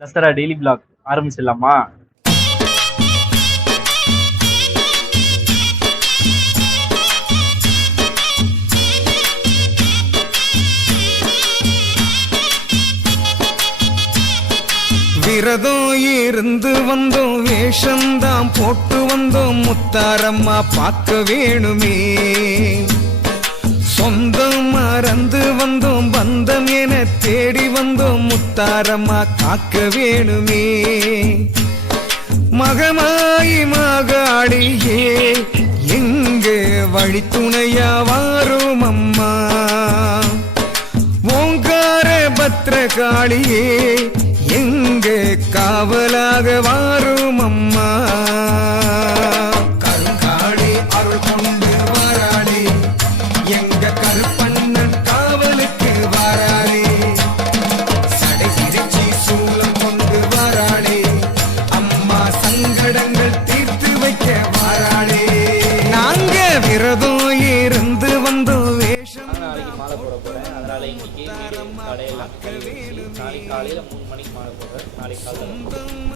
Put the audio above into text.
Dussehra daily black ஆரம்பிச்சிடலாமா? விரதம் இருந்து வந்தோம், வேஷம்தான் போட்டு வந்தோம், முத்தாரம்மா பார்க்க வேணுமே. சொந்தம் மறந்து வந்தோம், பந்தம் என தேடி வந்தோம், முத்தாரம்மா காக்க வேணுமே. மகமாயி மகாளியே எங்க வழித்துணையா வாரும் அம்மா. ஓங்கார பத்ரகாளியே எங்க காவலாக வாரும் அம்மா. கருங்காளி அருள் கொண்டு வாராளே, எங்க கருப்பண்ணன் காவலுக்கு வாராளே. சடைகிரிச்சி சூலம் கொண்டு வாராளே, அம்மா சங்கடங்கள் தீர்த்து வைக்க வாராளே. நாங்க விரதம் இருந்து வந்தோம், வேஷம் நாளைக்கு மாலை போட போகிறேன். அதனால் இன்னைக்கு கடையெல்லாம் நாளைக்கு காலையில் 3 மணிக்கு மாலை போடுறேன். நாளைக்கு காலையில்